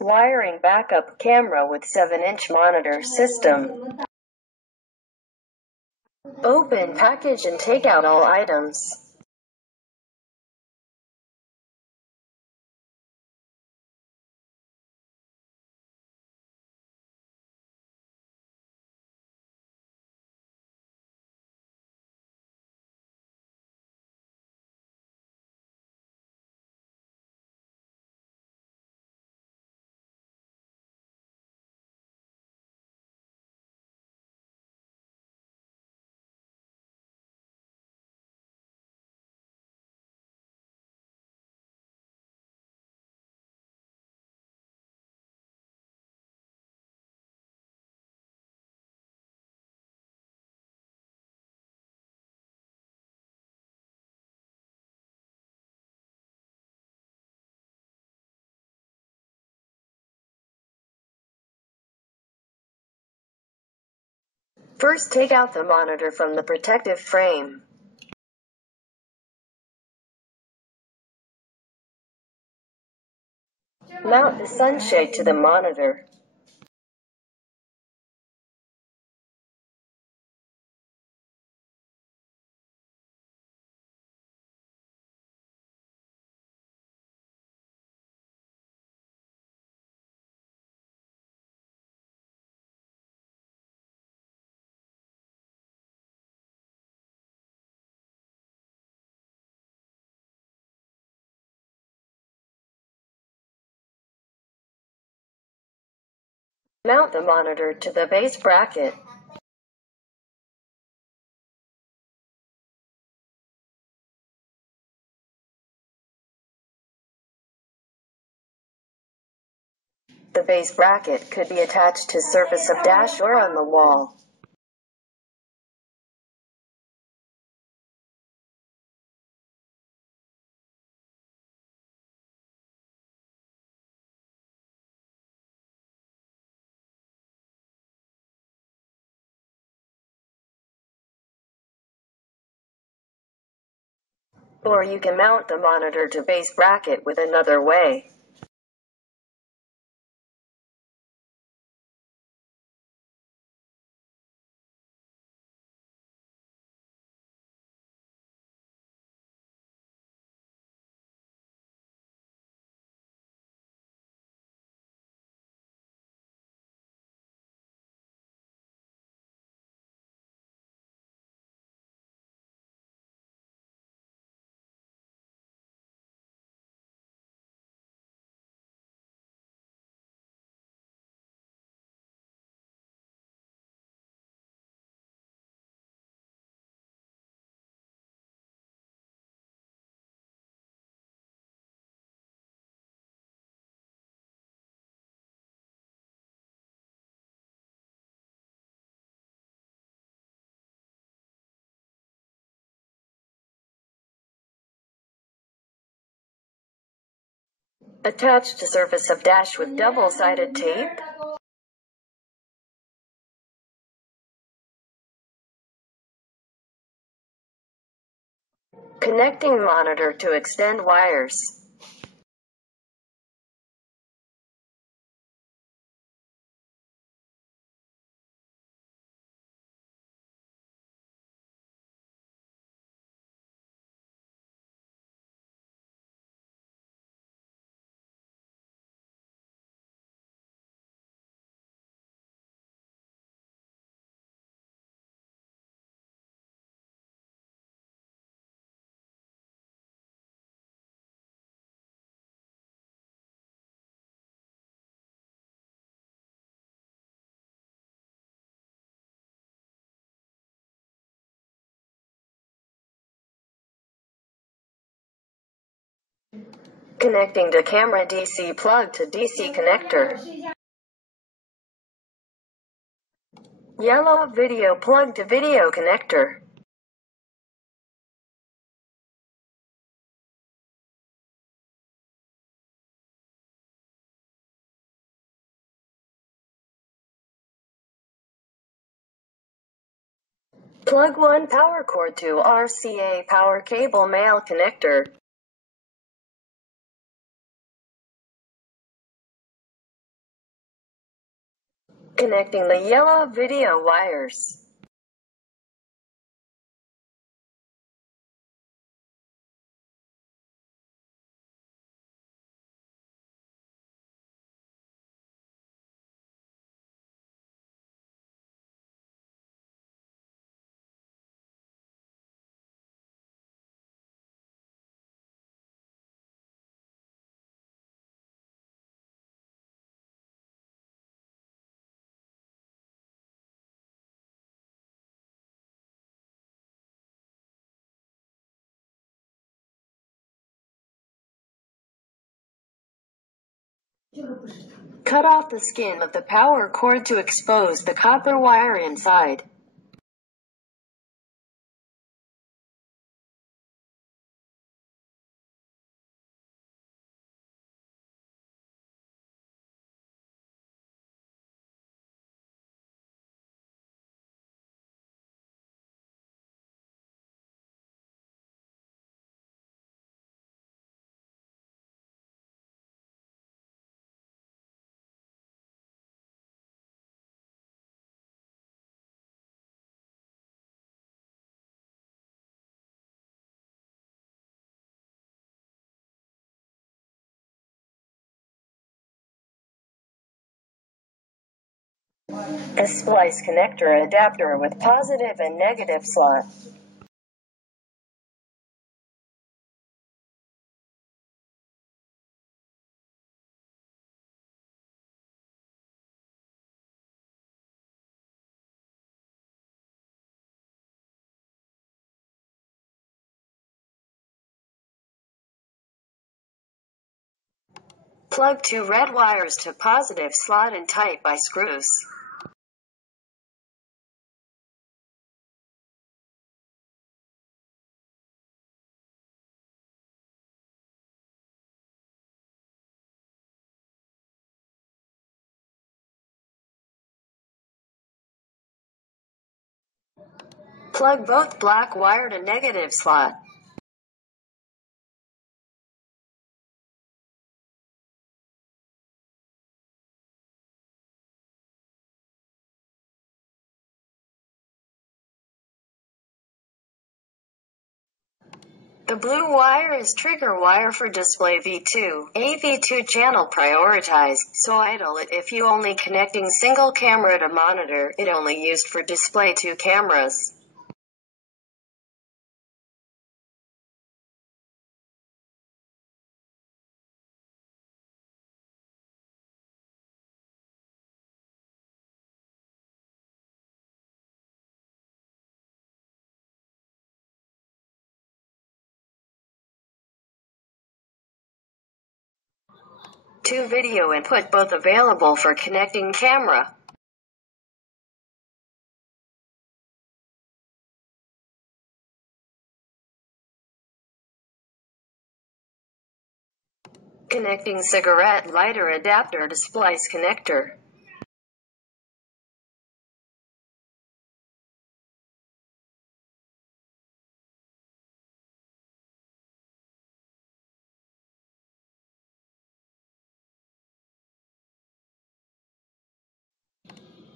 Wiring backup camera with 7-inch monitor system. Open package and take out all items. First, take out the monitor from the protective frame. Mount the sunshade to the monitor. Mount the monitor to the base bracket. The base bracket could be attached to surface of dash or on the wall. Or you can mount the monitor to base bracket with another way. Attach to surface of dash with double-sided tape. Connecting monitor to extend wires. Connecting to camera DC plug to DC connector. Yellow video plug to video connector. Plug 1 power cord to RCA&Power cable male connector. Connecting the yellow video wires. Cut off the skin of the power cord to expose the copper wire inside. A splice connector adapter with positive and negative slot. Plug 2 red wires to positive slot and tight by screws. Plug both black wire to negative slot. The blue wire is trigger wire for display V2. A V2 channel prioritized, so idle it if you only connecting single camera to monitor, it only used for display 2 cameras. Two video input both available for connecting camera. Connecting cigarette lighter adapter to splice connector.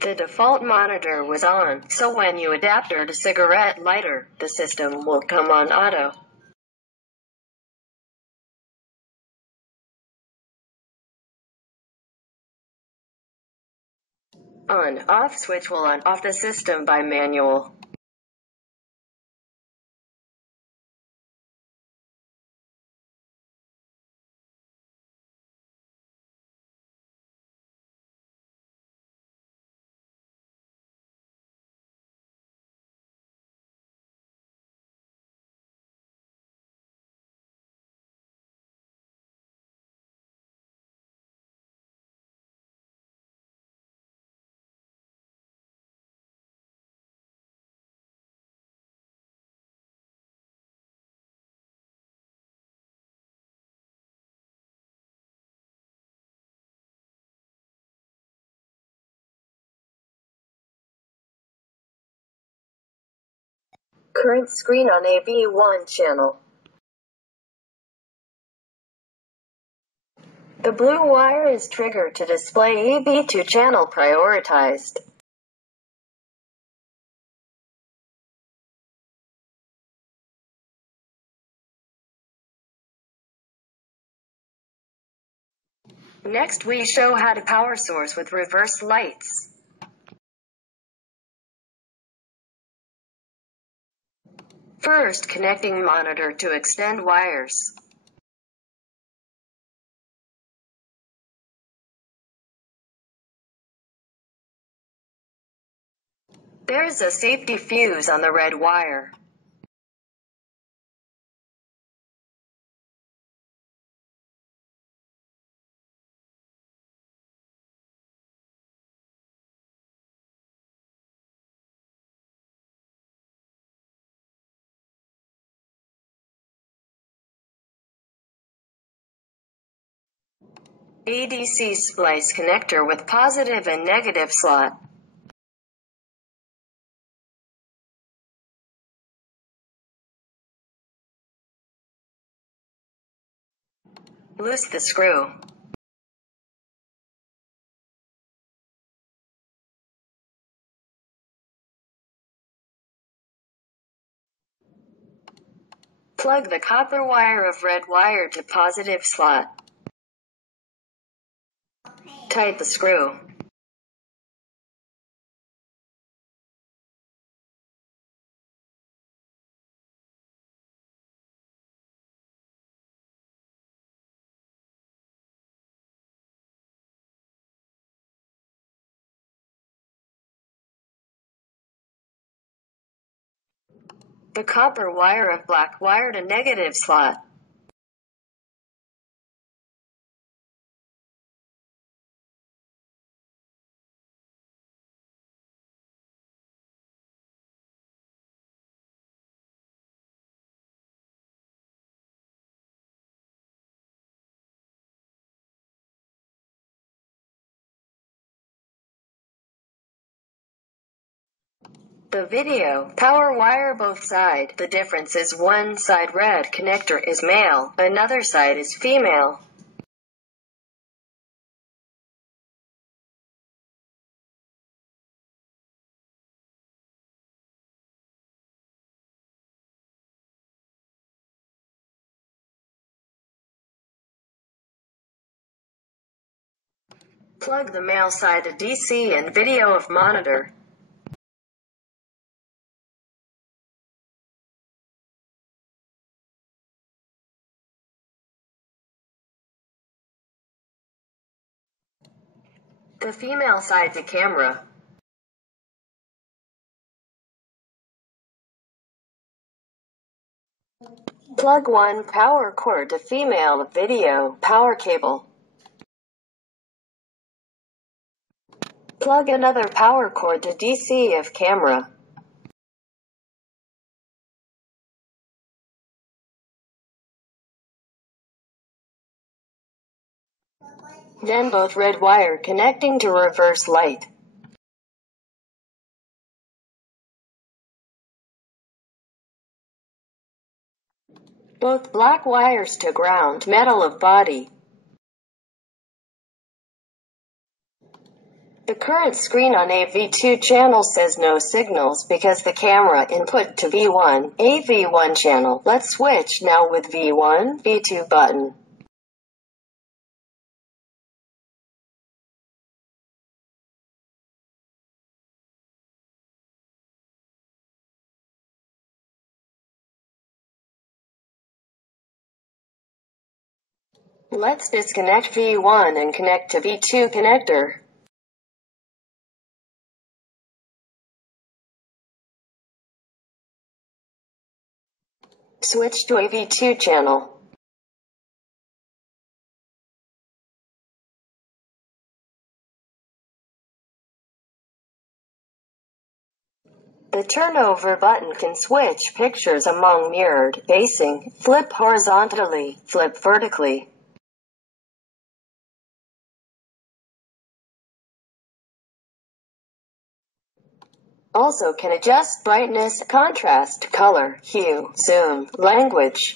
The default monitor was on, so when you adapter to cigarette lighter, the system will come on auto. On/off switch will on/off the system by manual. Current screen on AV1 channel. The blue wire is triggered to display AV2 channel prioritized. Next we show how to power source with reverse lights. First, connecting monitor to extend wires. There's a safety fuse on the red wire. ADC splice connector with positive and negative slot. Loose the screw. Plug the copper wire of red wire to positive slot. Tight the screw. The copper wire of black wire to negative slot. The video, power wire both side. The difference is one side red connector is male, another side is female. Plug the male side to DC and video of monitor. The female side to camera. Plug one power cord to female video power cable. Plug another power cord to DC of camera. Then both red wire connecting to reverse light. Both black wires to ground, metal of body. The current screen on AV2 channel says no signals because the camera input to V1, AV1 channel. Let's switch now with V1, V2 button. Let's disconnect V1 and connect to V2 connector. Switch to AV2 channel. The turnover button can switch pictures among mirrored, facing, flip horizontally, flip vertically. Also can adjust brightness, contrast, color, hue, zoom, language.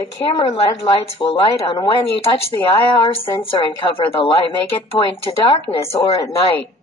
The camera LED lights will light on when you touch the IR sensor and cover the light, make it point to darkness or at night.